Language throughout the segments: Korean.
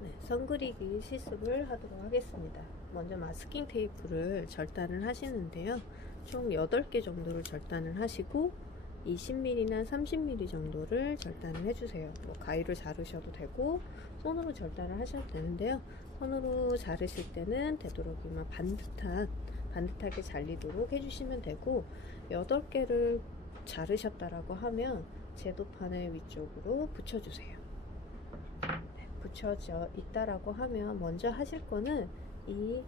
네, 선 그리기 실습을 하도록 하겠습니다. 먼저 마스킹 테이프를 절단을 하시는데요. 총 8개 정도를 절단을 하시고 20mm나 30mm 정도를 절단을 해주세요. 뭐 가위를 자르셔도 되고 손으로 절단을 하셔도 되는데요. 손으로 자르실 때는 되도록이면 반듯한 반듯하게 잘리도록 해주시면 되고 8개를 자르셨다라고 하면 제도판의 위쪽으로 붙여주세요. 네, 붙여져 있다라고 하면 먼저 하실 거는 이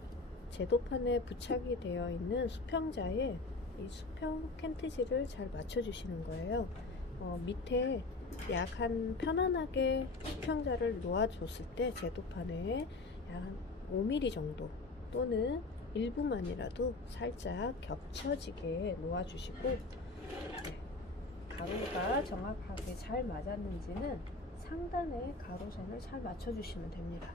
제도판에 부착이 되어 있는 수평자에 이 수평 캔티지를 잘 맞춰주시는 거예요. 어, 밑에 약한 편안하게 수평자를 놓아줬을 때 제도판에 약한 5mm 정도 또는 일부만이라도 살짝 겹쳐지게 놓아주시고 네, 가로가 정확하게 잘 맞았는지는 상단에 가로선을 잘 맞춰주시면 됩니다.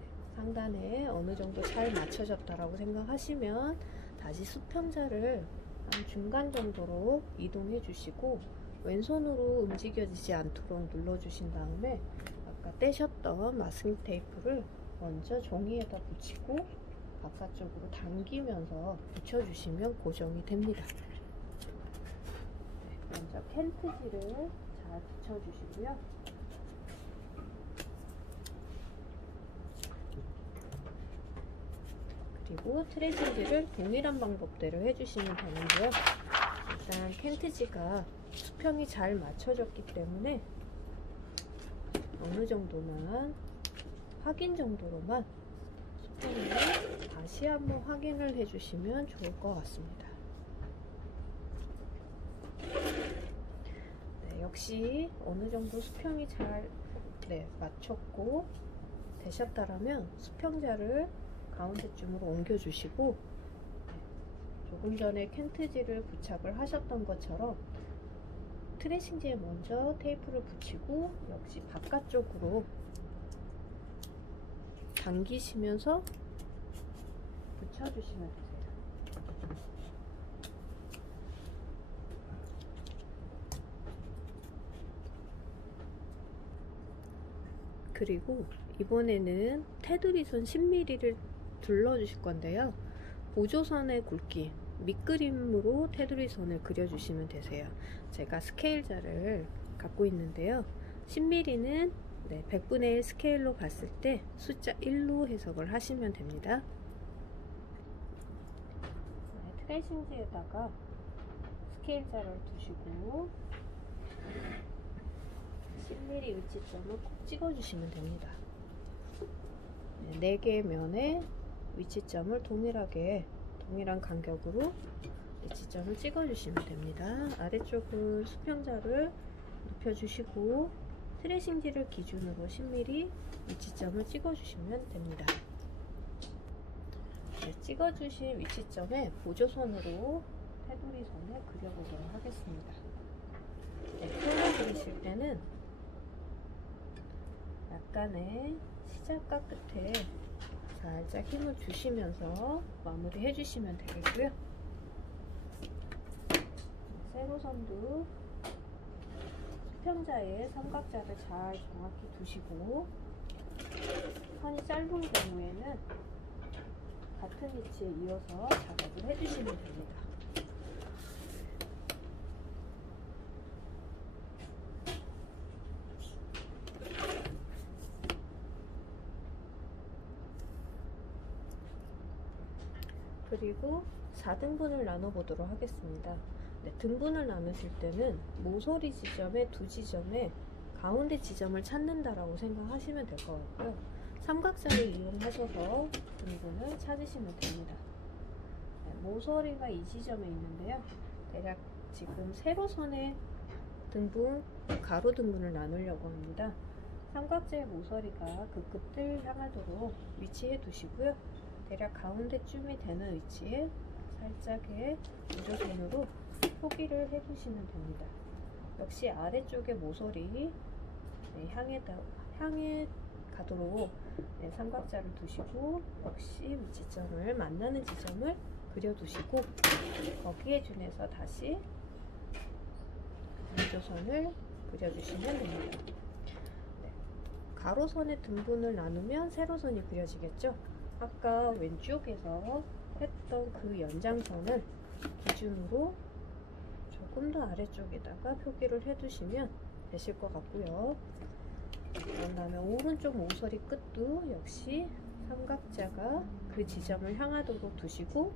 네, 상단에 어느 정도 잘 맞춰졌다라고 생각하시면 다시 수평자를 한 중간 정도로 이동해 주시고 왼손으로 움직여지지 않도록 눌러주신 다음에 아까 떼셨던 마스킹 테이프를 먼저 종이에다 붙이고 바깥쪽으로 당기면서 붙여주시면 고정이 됩니다. 네, 먼저 캔트지를 잘 붙여주시고요. 그리고 트레싱지를 동일한 방법대로 해주시면 되는데요. 일단 캔트지가 수평이 잘 맞춰졌기 때문에 어느 정도만 확인 정도로만 수평을 다시 한번 확인을 해주시면 좋을 것 같습니다. 네, 역시 어느 정도 수평이 잘 네, 맞췄고 되셨다라면 수평자를 가운데쯤으로 옮겨주시고 네, 조금 전에 캔트지를 부착을 하셨던 것처럼 트레싱지에 먼저 테이프를 붙이고 역시 바깥쪽으로 당기시면서 붙여주시면 되세요. 그리고 이번에는 테두리 선 10mm를 둘러주실 건데요. 보조선의 굵기 밑그림으로 테두리 선을 그려주시면 되세요. 제가 스케일자를 갖고 있는데요. 10mm는 네, 100분의 1 스케일로 봤을 때 숫자 1로 해석을 하시면 됩니다. 네, 트레이싱지에다가 스케일자를 두시고 10mm 위치점을 콕 찍어주시면 됩니다. 네, 4개의 면에 위치점을 동일하게 동일한 간격으로 위치점을 찍어주시면 됩니다. 아래쪽을 수평자를 높여주시고 트레싱지를 기준으로 10mm 위치점을 찍어주시면 됩니다. 네, 찍어주신 위치점에 보조선으로 테두리 선을 그려보도록 하겠습니다. 네, 표를 그리실 때는 약간의 시작과 끝에 살짝 힘을 주시면서 마무리 해주시면 되겠고요. 세로선도 수평자의 삼각자를 잘 정확히 두시고 선이 짧은 경우에는 같은 위치에 이어서 작업을 해주시면 됩니다. 그리고 4등분을 나눠보도록 하겠습니다. 네, 등분을 나누실 때는 모서리 지점의 두 지점에 가운데 지점을 찾는다라고 생각하시면 될 것 같고요. 삼각자를 이용하셔서 등분을 찾으시면 됩니다. 네, 모서리가 이 지점에 있는데요. 대략 지금 세로선의 등분, 가로 등분을 나누려고 합니다. 삼각자의 모서리가 그 끝을 향하도록 위치해 두시고요. 대략 가운데쯤이 되는 위치에 살짝의 우조선으로 포기를 해주시면 됩니다. 역시 아래쪽의 모서리 네, 향해, 향해 가도록 네, 삼각자를 두시고 역시 위치점을 만나는 지점을 그려두시고 거기에 준해서 다시 우조선을 그려주시면 됩니다. 네, 가로선의 등분을 나누면 세로선이 그려지겠죠? 아까 왼쪽에서 했던 그 연장선을 기준으로 조금 더 아래쪽에다가 표기를 해두시면 되실 것 같고요. 그런 다음에 오른쪽 모서리 끝도 역시 삼각자가 그 지점을 향하도록 두시고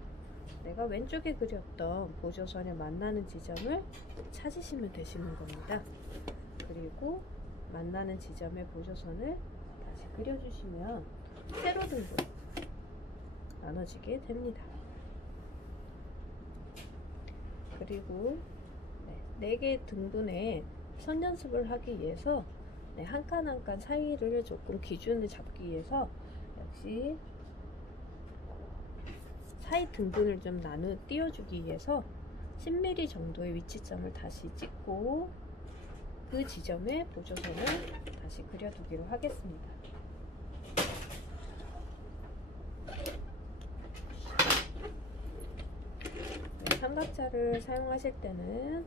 내가 왼쪽에 그렸던 보조선에 만나는 지점을 찾으시면 되시는 겁니다. 그리고 만나는 지점의 보조선을 다시 그려주시면 세로 등분 나눠지게 됩니다. 그리고 네, 4개 등분의 선 연습을 하기 위해서 네, 한칸 한 칸 사이를 조금 기준을 잡기 위해서 역시 사이 등분을 좀 나누 띄워주기 위해서 10mm 정도의 위치점을 다시 찍고 그 지점에 보조선을 다시 그려두기로 하겠습니다. 네, 삼각자를 사용하실 때는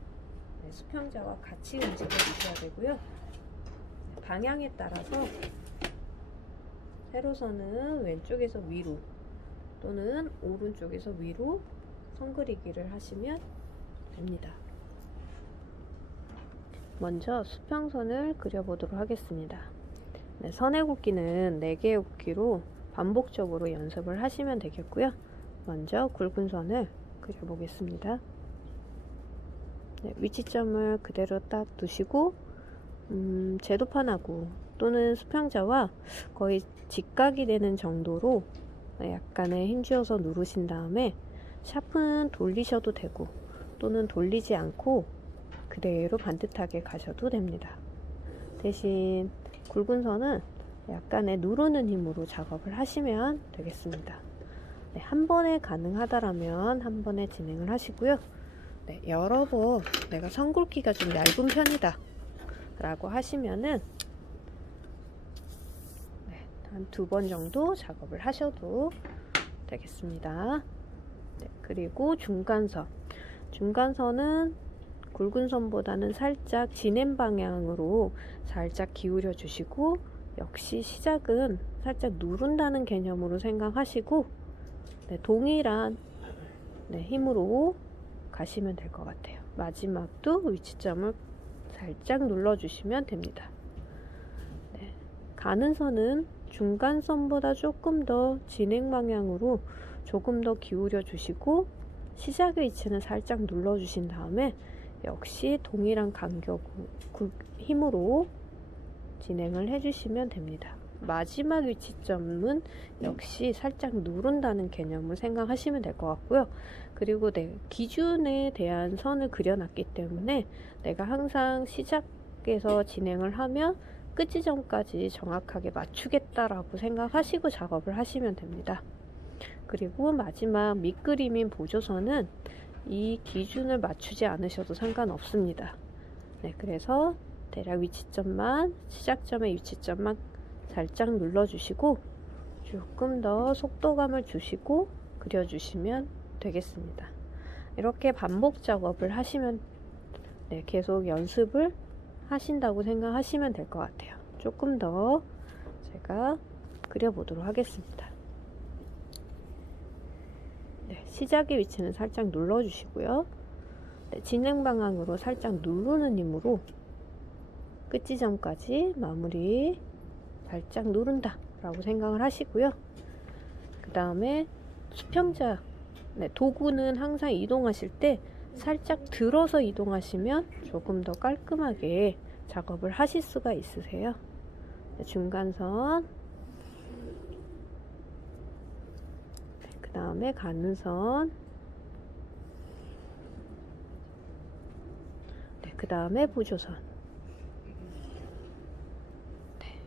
네, 수평자와 같이 움직여 주셔야 되고요. 네, 방향에 따라서 세로선은 왼쪽에서 위로 또는 오른쪽에서 위로 선 그리기를 하시면 됩니다. 먼저 수평선을 그려보도록 하겠습니다. 네, 선의 굵기는 4개의 굵기로 반복적으로 연습을 하시면 되겠고요. 먼저 굵은 선을 그려보겠습니다. 네, 위치점을 그대로 딱 두시고 음, 제도판하고 또는 수평자와 거의 직각이 되는 정도로 약간의 힘주어서 누르신 다음에 샤프는 돌리셔도 되고 또는 돌리지 않고 그대로 반듯하게 가셔도 됩니다. 대신 굵은 선은 약간의 누르는 힘으로 작업을 하시면 되겠습니다. 네, 한 번에 가능하다라면 한 번에 진행을 하시고요. 네, 여러 번 내가 선 굵기가 좀 얇은 편이다 라고 하시면은 네, 한두 번 정도 작업을 하셔도 되겠습니다. 네, 그리고 중간선 중간선은 굵은 선보다는 살짝 진행 방향으로 살짝 기울여 주시고 역시 시작은 살짝 누른다는 개념으로 생각하시고 네, 동일한 네, 힘으로 가시면 될 것 같아요. 마지막도 위치점을 살짝 눌러주시면 됩니다. 네, 가는 선은 중간선보다 조금 더 진행 방향으로 조금 더 기울여 주시고 시작의 위치는 살짝 눌러 주신 다음에 역시 동일한 간격 힘으로 진행을 해주시면 됩니다. 마지막 위치점은 역시 살짝 누른다는 개념을 생각하시면 될 것 같고요. 그리고 내 기준에 대한 선을 그려놨기 때문에 내가 항상 시작에서 진행을 하면 끝 지점까지 정확하게 맞추겠다라고 생각하시고 작업을 하시면 됩니다. 그리고 마지막 밑그림인 보조선은 이 기준을 맞추지 않으셔도 상관없습니다. 네, 그래서 대략 위치점만 시작점의 위치점만 살짝 눌러주시고 조금 더 속도감을 주시고 그려주시면 되겠습니다. 이렇게 반복 작업을 하시면 네, 계속 연습을 하신다고 생각하시면 될 것 같아요. 조금 더 제가 그려보도록 하겠습니다. 네, 시작의 위치는 살짝 눌러주시고요. 네, 진행 방향으로 살짝 누르는 힘으로 끝 지점까지 마무리 살짝 누른다 라고 생각을 하시고요. 그 다음에 수평자 네, 도구는 항상 이동하실 때 살짝 들어서 이동하시면 조금 더 깔끔하게 작업을 하실 수가 있으세요. 네, 중간선 그 다음에 가는 선 네, 그 다음에 보조선 네,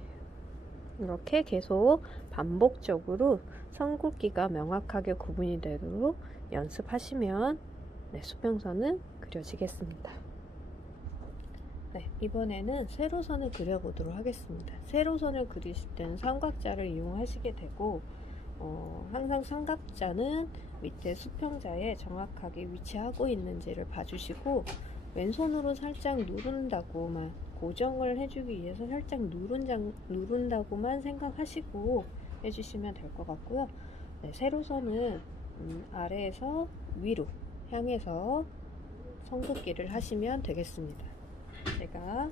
이렇게 계속 반복적으로 선 굵기가 명확하게 구분이 되도록 연습하시면 네, 수평선은 그려지겠습니다. 네, 이번에는 세로선을 그려보도록 하겠습니다. 세로선을 그리실 때는 삼각자를 이용하시게 되고 어, 항상 삼각자는 밑에 수평자에 정확하게 위치하고 있는지를 봐주시고 왼손으로 살짝 누른다고만 고정을 해주기 위해서 살짝 누른자, 누른다고만 생각하시고 해주시면 될 것 같고요. 네, 세로선은 음, 아래에서 위로 향해서 성긋기를 하시면 되겠습니다. 제가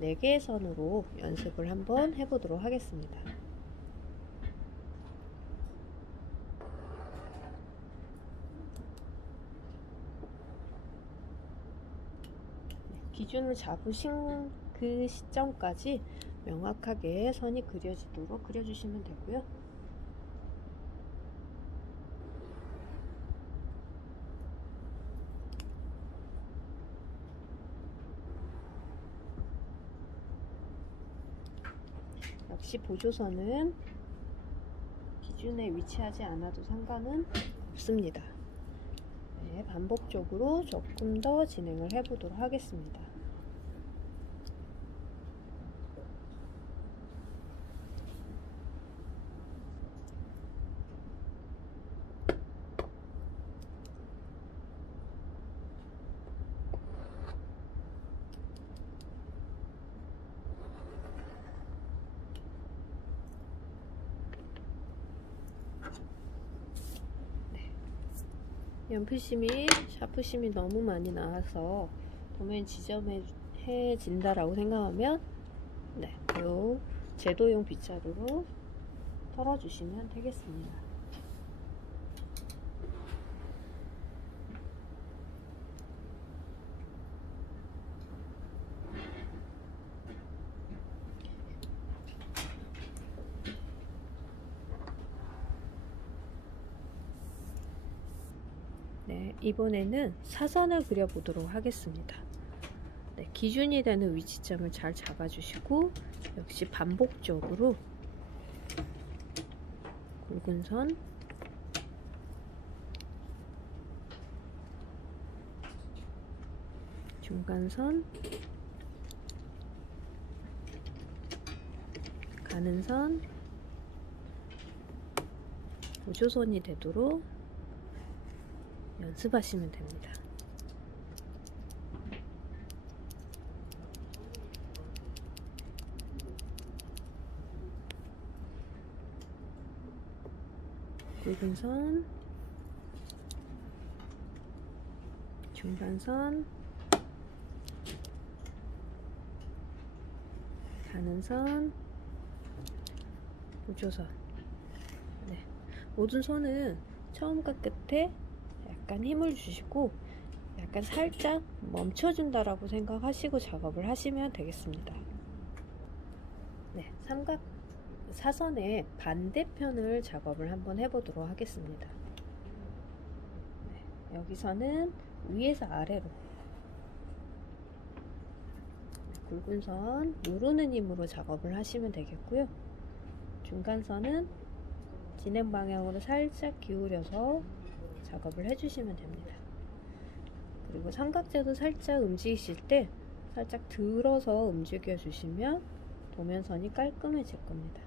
4개의 선으로 연습을 한번 해보도록 하겠습니다. 기준을 잡으신 그 시점까지 명확하게 선이 그려지도록 그려주시면 되고요. 역시 보조선은 기준에 위치하지 않아도 상관은 없습니다. 네, 반복적으로 조금 더 진행을 해보도록 하겠습니다. 연필심이 샤프심이 너무 많이 나와서 도면 지저해진다라고 생각하면 네, 요 제도용 빗자루로 털어주시면 되겠습니다. 네, 이번에는 사선을 그려보도록 하겠습니다. 네, 기준이 되는 위치점을 잘 잡아주시고 역시 반복적으로 굵은 선 중간선 가는 선 보조선이 되도록 연습하시면 됩니다. 굵은 선, 중간선, 가는 선, 보조선. 네. 모든 선은 처음과 끝에 약간 힘을 주시고 약간 살짝 멈춰준다라고 생각하시고 작업을 하시면 되겠습니다. 네, 삼각 사선의 반대편을 작업을 한번 해보도록 하겠습니다. 네, 여기서는 위에서 아래로 네, 굵은 선 누르는 힘으로 작업을 하시면 되겠고요. 중간선은 진행 방향으로 살짝 기울여서 작업을 해주시면 됩니다. 그리고 삼각대도 살짝 움직이실 때 살짝 들어서 움직여 주시면 도면선이 깔끔해질 겁니다.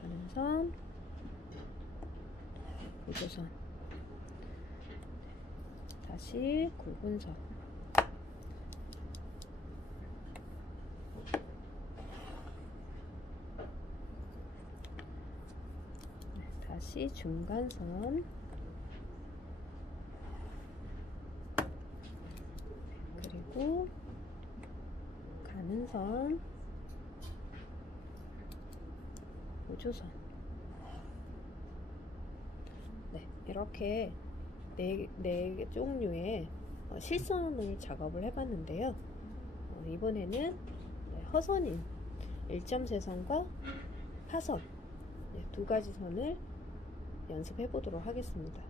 가는 선, 보조선, 다시 굵은 선. 다시 중간선. 그리고 가는 선. 보조선. 네 이렇게 네, 네 종류의 어, 실선을 작업을 해봤는데요. 어, 이번에는 네, 허선인 1.3선과 파선. 네, 두 가지 선을 연습해 보도록 하겠습니다.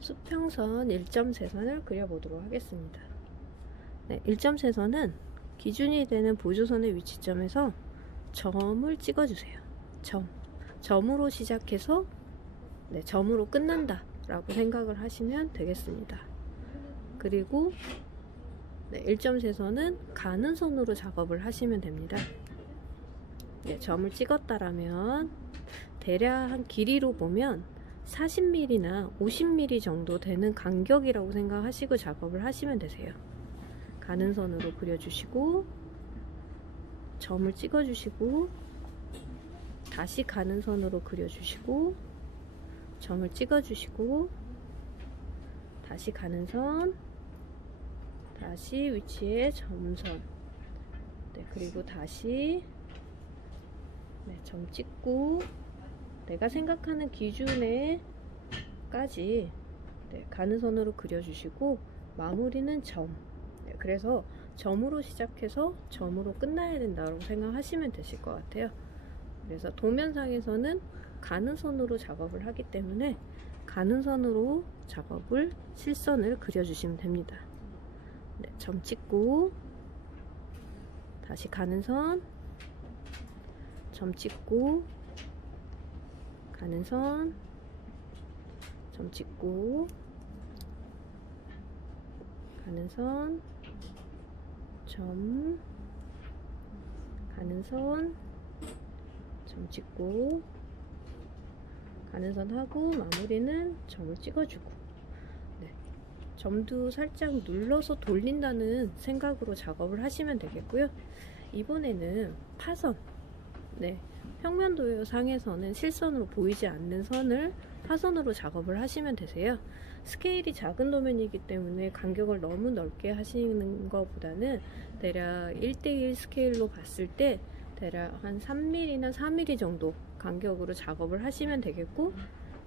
수평선 1.3선을 그려보도록 하겠습니다. 네, 1.3선은 기준이 되는 보조선의 위치점에서 점을 찍어주세요. 점. 점으로 시작해서 네, 점으로 끝난다 라고 생각을 하시면 되겠습니다. 그리고 네, 1.3선은 가는 선으로 작업을 하시면 됩니다. 네, 점을 찍었다라면 대략 한 길이로 보면 40mm나 50mm 정도 되는 간격이라고 생각하시고 작업을 하시면 되세요. 가는 선으로 그려주시고 점을 찍어주시고 다시 가는 선으로 그려주시고 점을 찍어주시고 다시 가는 선 다시 위치에 점선 네, 그리고 다시 네, 점 찍고 내가 생각하는 기준에까지 네, 가는 선으로 그려주시고 마무리는 점. 네, 그래서 점으로 시작해서 점으로 끝나야 된다고 생각하시면 되실 것 같아요. 그래서 도면상에서는 가는 선으로 작업을 하기 때문에 가는 선으로 작업을 실선을 그려주시면 됩니다. 네, 점 찍고 다시 가는 선, 점 찍고 가는 선, 점 찍고 가는 선, 점 가는 선, 점 찍고 가는 선 하고 마무리는 점을 찍어주고 네. 점도 살짝 눌러서 돌린다는 생각으로 작업을 하시면 되겠고요. 이번에는 파선. 네. 평면 도요 상에서는 실선으로 보이지 않는 선을 파선으로 작업을 하시면 되세요. 스케일이 작은 도면이기 때문에 간격을 너무 넓게 하시는 것보다는 대략 1대1 스케일로 봤을 때 대략 한 3mm나 4mm 정도 간격으로 작업을 하시면 되겠고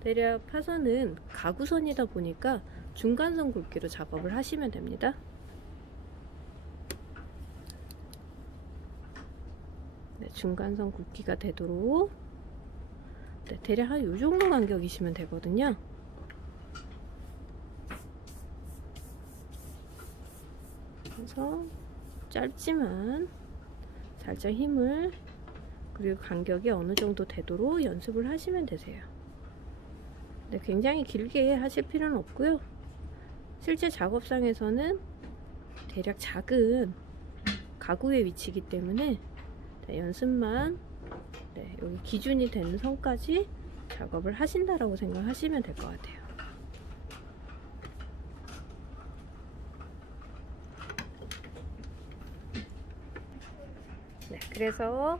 대략 파선은 가구선이다 보니까 중간선 굵기로 작업을 하시면 됩니다. 네, 중간선 굵기가 되도록 네, 대략 한이 정도 간격이시면 되거든요. 그래서 짧지만 살짝 힘을 그리고 간격이 어느 정도 되도록 연습을 하시면 되세요. 네, 굉장히 길게 하실 필요는 없고요. 실제 작업상에서는 대략 작은 가구의 위치이기 때문에 네, 연습만 네, 여기 기준이 되는 선까지 작업을 하신다라고 생각하시면 될 것 같아요. 네, 그래서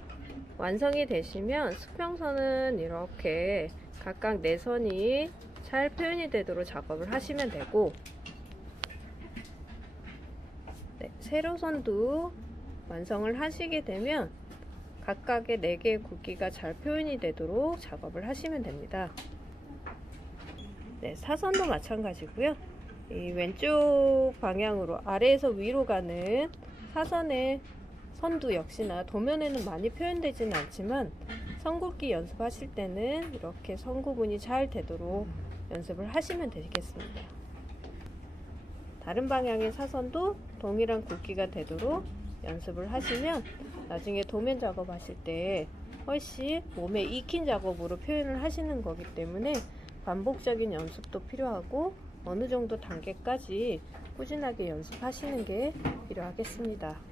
완성이 되시면 수평선은 이렇게 각각 네 내선이 잘 표현이 되도록 작업을 하시면 되고 네, 세로선도 완성을 하시게 되면 각각의 4개의 굵기가 잘 표현이 되도록 작업을 하시면 됩니다. 네, 사선도 마찬가지고요. 이 왼쪽 방향으로 아래에서 위로 가는 사선의 선도 역시나 도면에는 많이 표현되지는 않지만 선굵기 연습하실 때는 이렇게 선 구분이 잘 되도록 연습을 하시면 되겠습니다. 다른 방향의 사선도 동일한 굵기가 되도록 연습을 하시면 나중에 도면 작업하실 때 훨씬 몸에 익힌 작업으로 표현을 하시는 거기 때문에 반복적인 연습도 필요하고 어느 정도 단계까지 꾸준하게 연습하시는 게 필요하겠습니다.